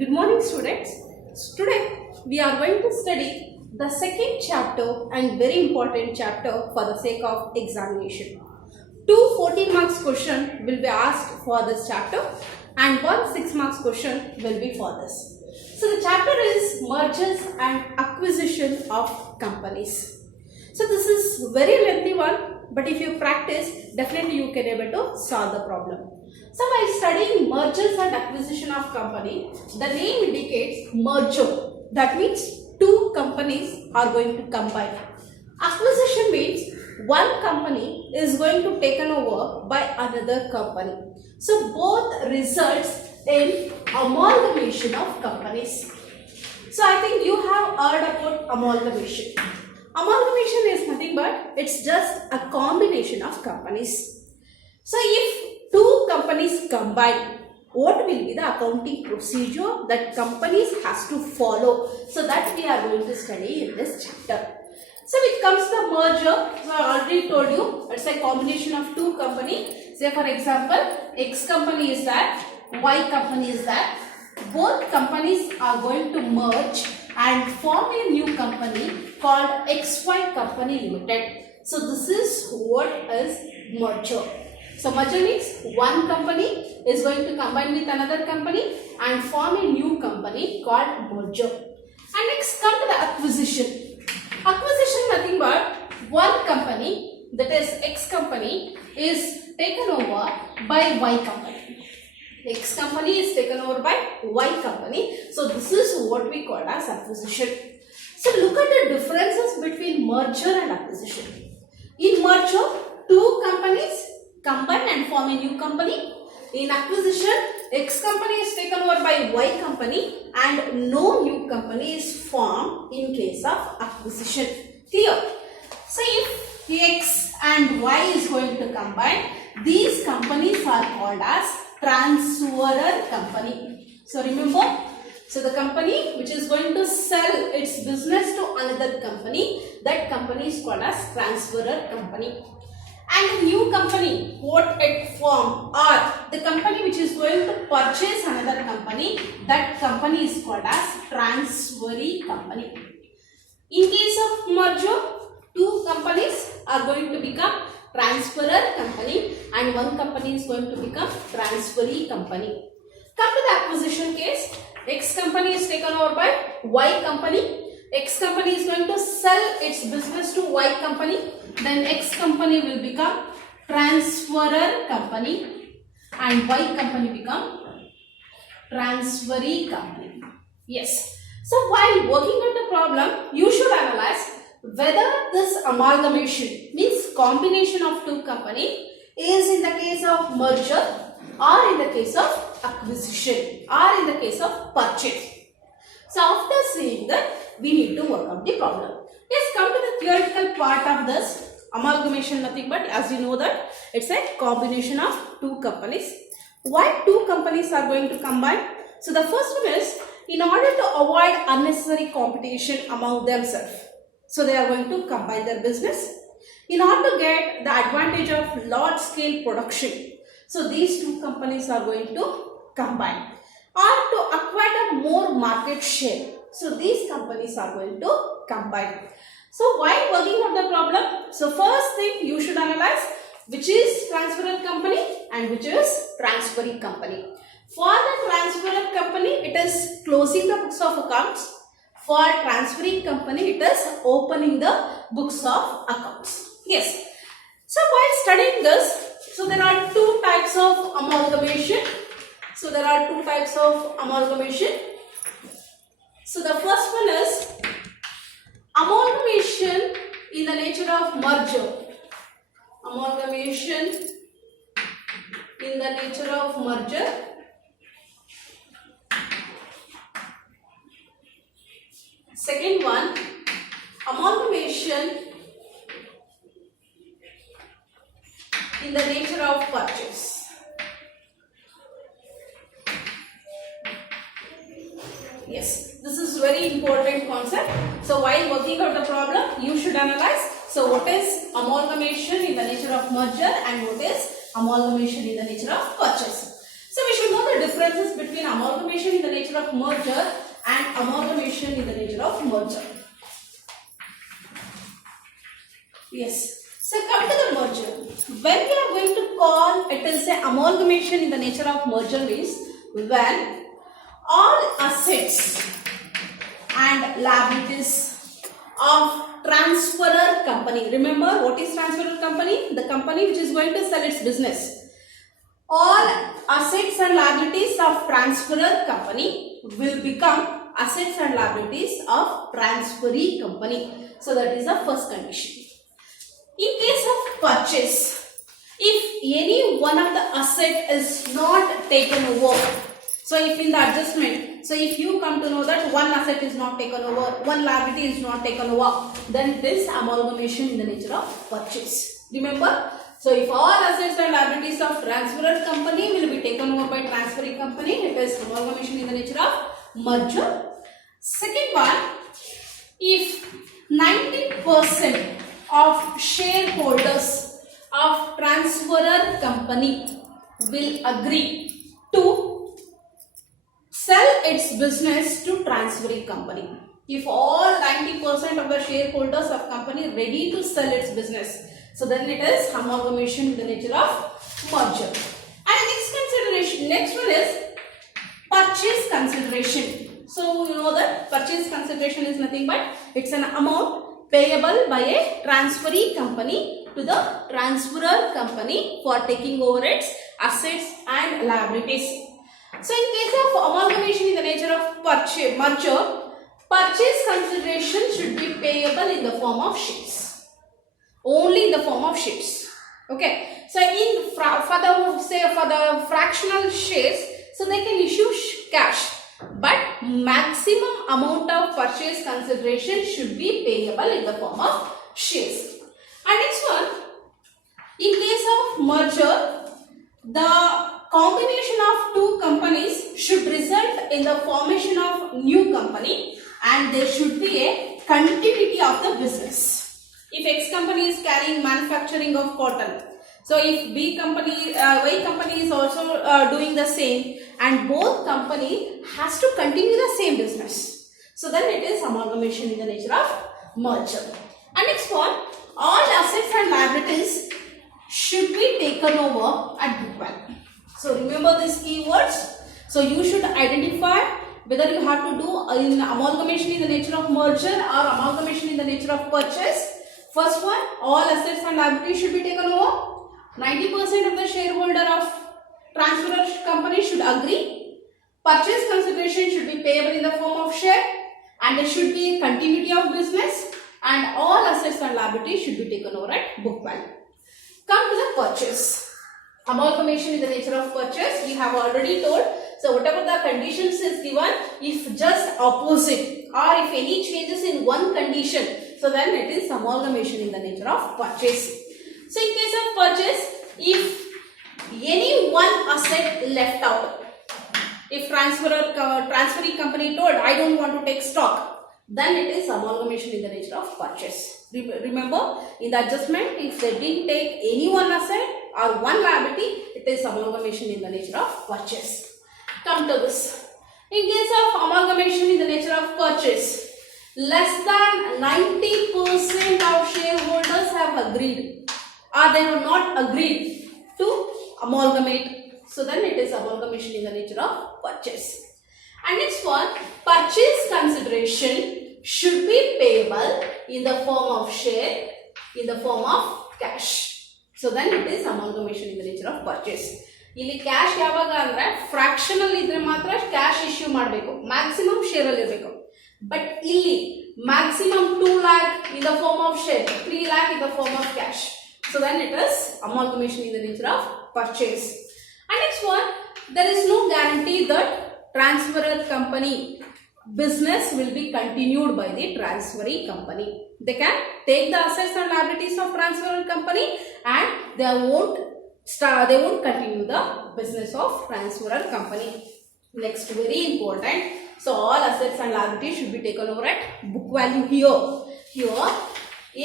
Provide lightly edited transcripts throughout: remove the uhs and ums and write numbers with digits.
Good morning students. Today we are going to study the second chapter and very important chapter for the sake of examination. Two 14 marks question will be asked for this chapter and one 6 marks question will be for this. So the chapter is mergers and acquisition of companies. So this is very lengthy one, but if you practice, definitely you can able to solve the problem. So by studying mergers and acquisition of company, the name indicates merger. That means two companies are going to combine. Acquisition means one company is going to taken over by another company. So both results in amalgamation of companies. So I think you have heard about amalgamation. Amalgamation is nothing but it's just a combination of companies. So if two companies combine, what will be the accounting procedure that companies has to follow? So that we are going to study in this chapter. So it comes to the merger. So I already told you it's a combination of two companies. Say for example, X company is that, Y company is that. Both companies are going to merge and form a new company called XY Company Limited. So this is what is merger. So merger means one company is going to combine with another company and form a new company called merger. And next come to the acquisition. Acquisition nothing but one company, that is X company, is taken over by Y company. X company is taken over by Y company. So this is what we call as acquisition. So look at the differences between merger and acquisition. In merger, two companies combine and form a new company. In acquisition, X company is taken over by Y company and no new company is formed in case of acquisition. Clear? So if X and Y is going to combine, these companies are called as transferor company. So remember, so the company which is going to sell its business to another company, that company is called as transferor company. And new company, what it form, or the company which is going to purchase another company, that company is called as transferee company. In case of merger, two companies are going to become transferor company and one company is going to become transferee company. Come to the acquisition case, X company is taken over by Y company. X company is going to sell its business to Y company. Then X company will become transferor company and Y company become transferee company. Yes. So while working on the problem, you should analyze whether this amalgamation means combination of two companies is in the case of merger or in the case of acquisition or in the case of purchase. So after seeing that, we need to work out the problem. Let's come to the theoretical part of this. Amalgamation nothing but, as you know, that it's a combination of two companies. Why two companies are going to combine? So the first one is in order to avoid unnecessary competition among themselves. So they are going to combine their business in order to get the advantage of large scale production. So these two companies are going to combine, or to acquire more market share. So these companies are going to combine. So while working on the problem, so first thing you should analyze which is transferor company and which is transferee company. For the transferor company, it is closing the books of accounts. For transferring company, it is opening the books of accounts. Yes. So while studying this, so there are two types of amalgamation. So there are two types of amalgamation. So the first one is amalgamation in the nature of merger. Amalgamation in the nature of merger. Second one, amalgamation in the nature of purchase. Yes, this is very important concept. So while working out the problem, you should analyze. So what is amalgamation in the nature of merger and what is amalgamation in the nature of purchase. So we should know the difference differences between amalgamation in the nature of merger and amalgamation in the nature of merger. Yes. So come to the merger. When we are going to call it is a amalgamation in the nature of merger means when all assets and liabilities of transferor company. Remember what is transferor company? The company which is going to sell its business. All assets and liabilities of transferor company will become assets and liabilities of transferee company. So that is the first condition. In case of purchase, if any one of the asset is not taken over, so if in the adjustment, so if you come to know that one asset is not taken over, one liability is not taken over, then this amalgamation in the nature of purchase. Remember? So if all assets and liabilities of transferor company will be taken over by transferring company, it is amalgamation in the nature of merger. Second one, if 90% of shareholders of transferor company will agree to sell its business to transferring company. If all 90% of the shareholders of company ready to sell its business, so then it is amalgamation in the nature of merger. And next one is purchase consideration. So you know that purchase consideration is nothing but it's an amount payable by a transferee company to the transferor company for taking over its assets and liabilities. So in case of amalgamation in the nature of merger, purchase consideration should be payable in the form of shares. Only in the form of shares. Okay. So for the fractional shares, so they can issue cash. But maximum amount of purchase consideration should be payable in the form of shares. And next one, in case of merger, the combination of two companies should result in the formation of new company and there should be a continuity of the business. If X company is carrying manufacturing of cotton, so if Y company is also doing the same and both company has to continue the same business. So then it is amalgamation in the nature of merger. And next one, all assets and liabilities should be taken over at book value. So remember these keywords. So you should identify whether you have to do in amalgamation in the nature of merger or amalgamation in the nature of purchase. First one, all assets and liabilities should be taken over. 90% of the shareholder of transferor company should agree. Purchase consideration should be payable in the form of share and there should be a continuity of business and all assets and liabilities should be taken over at book value. Come to the purchase. Amalgamation in the nature of purchase, we have already told. So whatever the conditions is given, if just opposite or if any changes in one condition, so then it is amalgamation in the nature of purchase. So in case of purchase, if any one asset left out, if transferee company told I don't want to take stock, then it is amalgamation in the nature of purchase. Remember in the adjustment, if they didn't take any one asset or one liability, it is amalgamation in the nature of purchase. Come to this. In case of amalgamation in the nature of purchase, less than 90% of shareholders have agreed or they have not agreed to amalgamate. So then it is amalgamation in the nature of purchase. And next one, purchase consideration should be payable in the form of share, in the form of cash. So then it is amalgamation in the nature of purchase. ಇಲ್ಲಿ cash ಯಾವಾಗ ಅಂದ್ರೆ fractional ಇದ್ರೆ ಮಾತ್ರ cash issue ಮಾಡಬೇಕು, maximum share ಅಲ್ಲಿ ಇರಬೇಕು. But ಇಲ್ಲಿ maximum 2 lakh in the form of share, 3 lakh in the form of cash. So then it is amalgamation in the nature of purchase. And next one, there is no guarantee that transferor company business will be continued by the transferee company. They can take the assets and liabilities of transferor company and they won't continue the business of transferor company. Next, very important. So all assets and liabilities should be taken over at book value here. Here,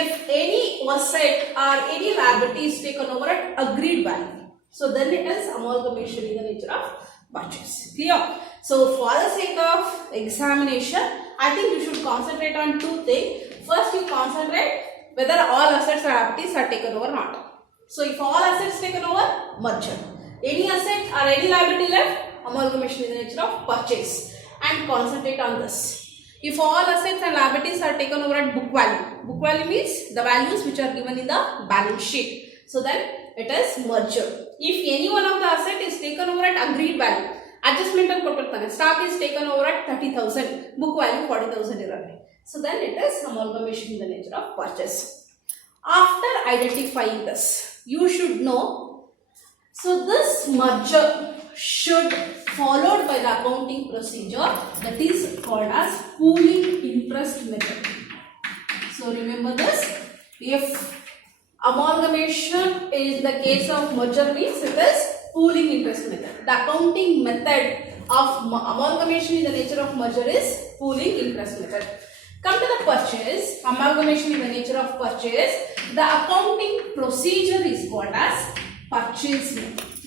if any asset or any liability is taken over at agreed value, so then it is amalgamation in the nature of purchase. Clear? So for the sake of examination, I think you should concentrate on two things. First, you concentrate whether all assets or liabilities are taken over or not. So if all assets taken over, merger. Any asset or any liability left, amalgamation in the nature of purchase, and concentrate on this. If all assets and liabilities are taken over at book value means the values which are given in the balance sheet. So then it is merger. If any one of the asset is taken over at agreed value, adjustment and kotirtane, stock is taken over at 30,000, book value 40,000 irrelevant. So then it is amalgamation in the nature of purchase. After identifying this, you should know. So this merger should followed by the accounting procedure that is called as pooling interest method. So remember this. If amalgamation is the case of merger means it is pooling interest method. The accounting method of amalgamation in the nature of merger is pooling interest method. Come to the purchase, amalgamation in the nature of purchase. The accounting procedure is called as purchase method.